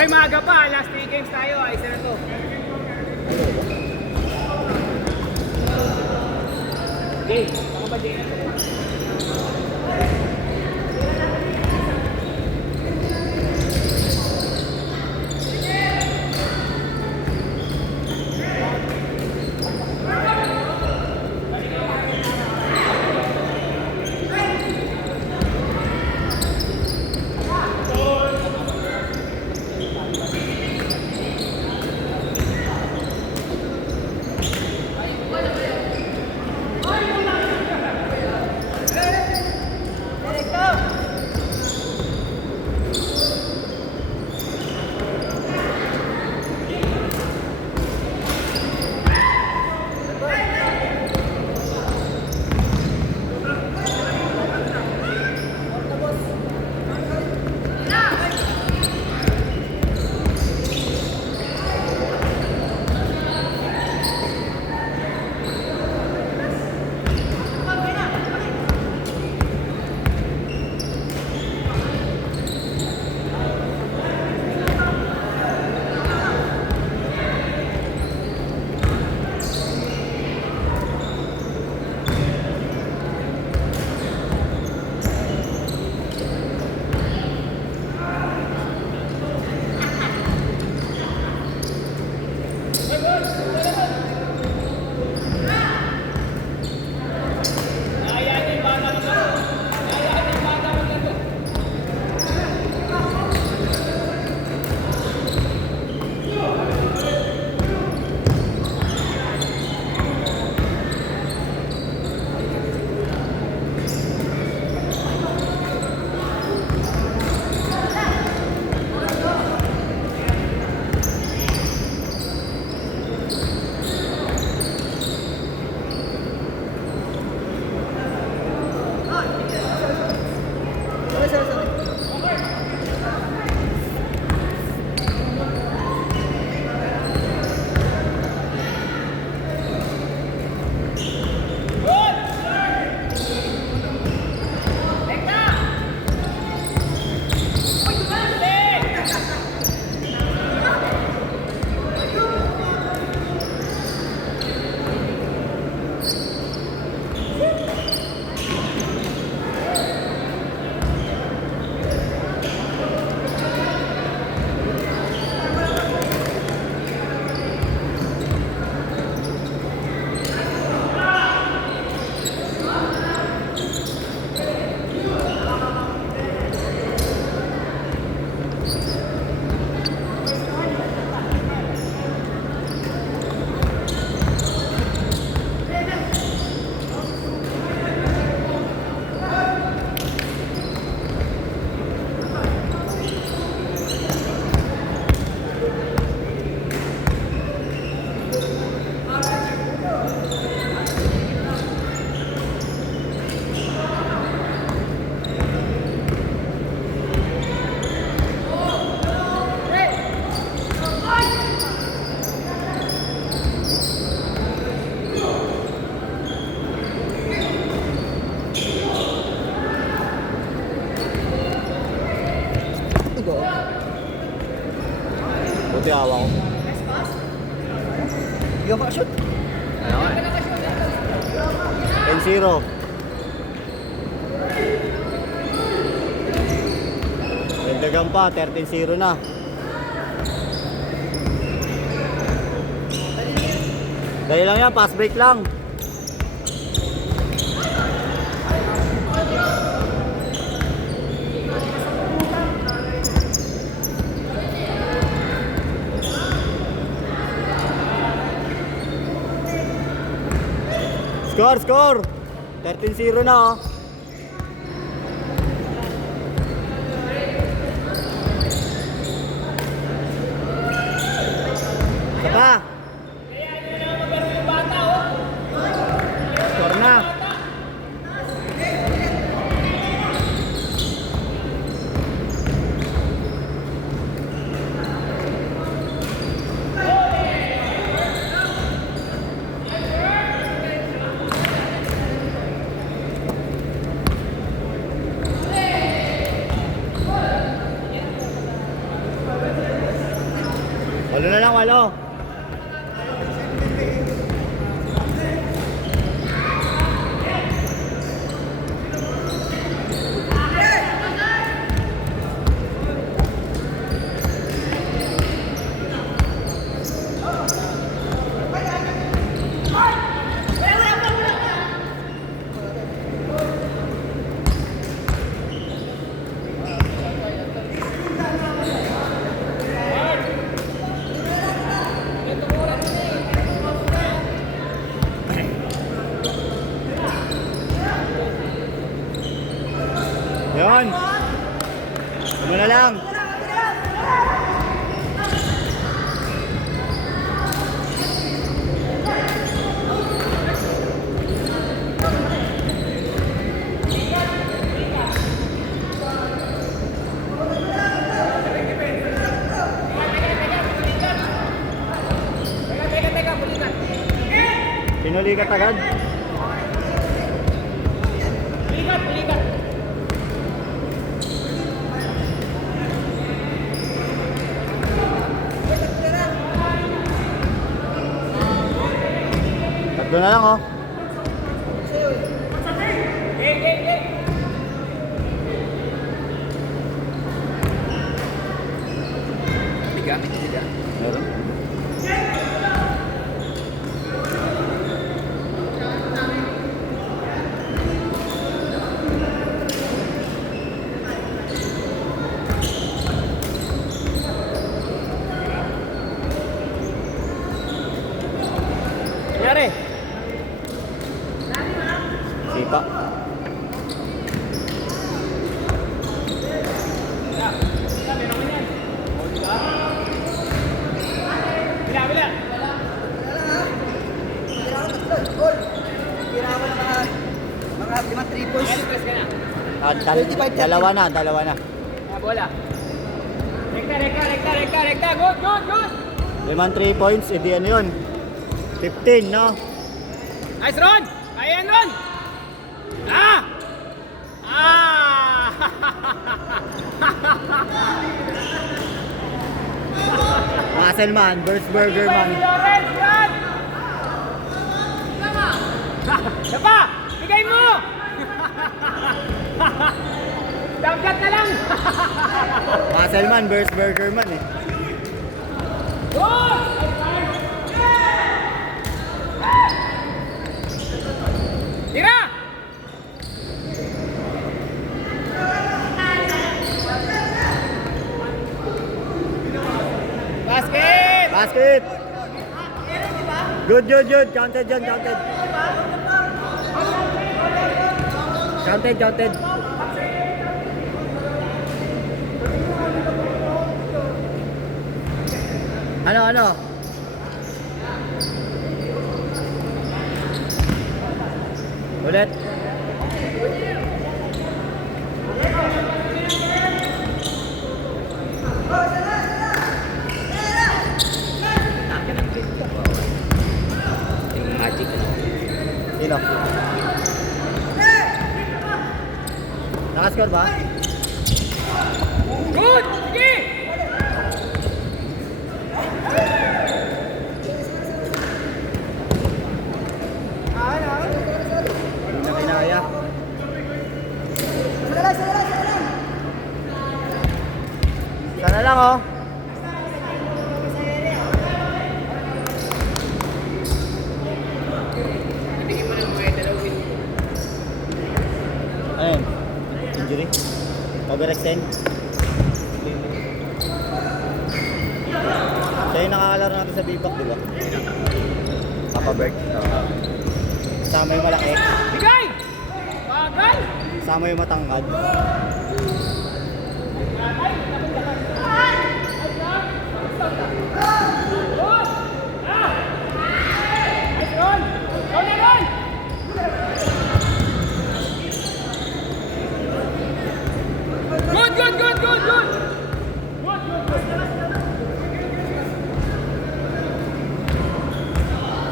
Hoy, maaga pa. Last 3 games tayo. Isa na to. Jay, baka ba Jay na to? Buti awa ko. Hindi ako makashoot. Ano nga? 10-0. Dagdagan pa, 13-0 na. Dahil lang yan, pass break lang. Score! 13-0 na oh. Saka score na. lang, 8. Yun. Ano na lang. Teka, pulikan. Pinulikat agad. Pulikan. Tatlo na lang, oh. Gamit nila. Meron. Nangyari? Sipa. Bila. Mga 5 points. Press ka na. Ah, 25. dalawa na. Bola. Rekta. Good. 5 3 points, edi ano yun? 15, no? Nice, Ron! Kaya yan, Ron! Ah! Muscleman versus Burgerman. Lawrence, Ron! Sapa! Bigay mo! Damgat na lang! Muscleman versus Burgerman eh. Good! Tira! Basket! Good. Counted dyan, counted. Counted. Ano? Ulit. Yung magic, Sino? Nakascore ba? Good! Sige! Hindi na kinaya. Sana lang, oh. Ibigay mo ng mga dalawin. Ayun. Injury. Overextend. Siya yung nakakalaro natin sa B-Back, di ba? Papa Berg. Sama yung malaki. Bigay! Bagal! Sama yung matangkad. Good!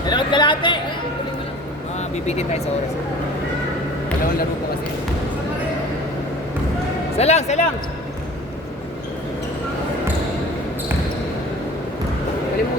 Dalawang kalate! Bibitin tayo sa oras. Dalawang laro po kasi. Salang! Bali mo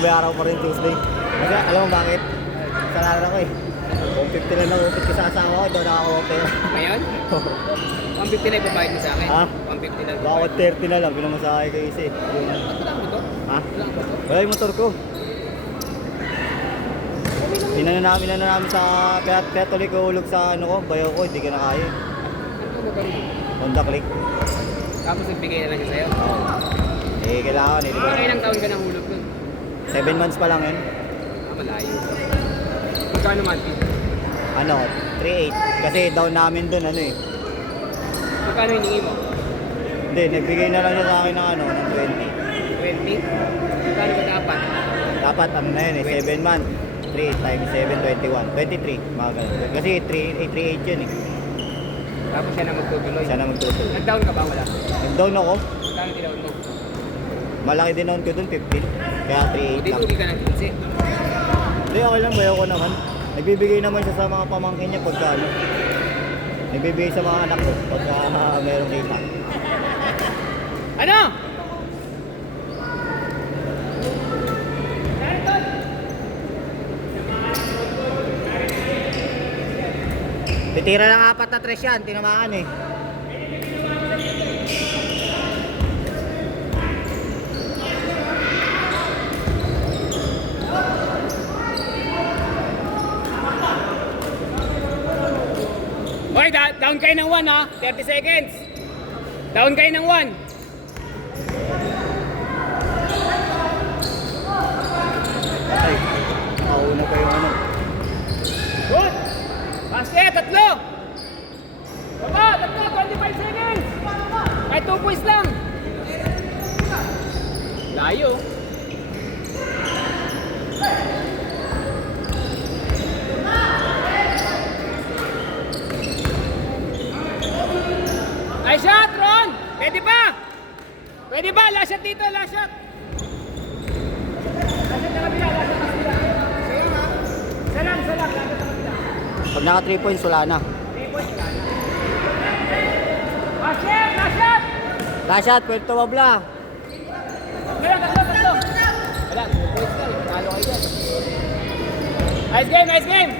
binabayaran ko pa rin Tuesday. Kasi alam mo bakit? Sa laro ko eh. 150 lang na-upit ko sa asawa ko, daw nakaka-offer. Ngayon? 150 lang ibabayad mo sa akin. Ha? 150 lang. Bakit 30 na lang, pinamasahe ko isa eh. Yung, Wala mo to? ha? Wala mo to? Wala yung motor ko. Inano namin sa kaya tuloy ko ulog sa ano ko, bayo ko, hindi ka na kaya. Ano mo ba rin? Honda Click. Tapos nagbigay na lang siya sa'yo. Eh, kailangan eh, di ba? Mga ilang taon ka nang hulog nun? 7 months pa lang yun. Malayo. Magkano monthly? Ano, 3.8. Kasi down namin dun, ano eh. Magkano hiningi mo? Hindi, nagbigay na lang siya sa akin ng ano, ng 20? Magkano ba dapat? 20. Dapat ano na yun eh, 7 months. 3 times 7, 21. 23, mga ganun. Kasi 3.8 yun eh. Tapos siya na magtutuloy. Siya na magtutuloy. Nag-down ka ba? Wala. Nag-down ako. Magkano tinaon mo? Malaki din noon ko dun, 15. Kaya 3.8 Hindi lang. tugi ka ng 15. Hindi, okay lang, bayo ko naman. Nagbibigay naman siya sa mga pamangkin niya pagka ano. Nagbibigay sa mga anak ko pagka merong kita. Ano? Titira lang 4 na 3 yan, tinamaan eh. Hoy, down kayo ng 1 ha. 30 seconds. Down kayo ng 1. Ay, nakauna pa yung ano. Good. Basket, tatlo. Baba, tatlo, 25 seconds. Kahit 2 points lang. Layo. Nice shot, Ron. Pwede pa. Pwede ba? Last shot dito, last shot. Last shot na kabila, last shot na kabila. Salang, last shot na kabila. Pag naka 3 points, wala na. 3 points, wala na. Last shot, last shot. Last shot, Puerto Babla. Wala, tatlo. Wala, 2 points na. Talo kayo dyan. Nice game, nice game.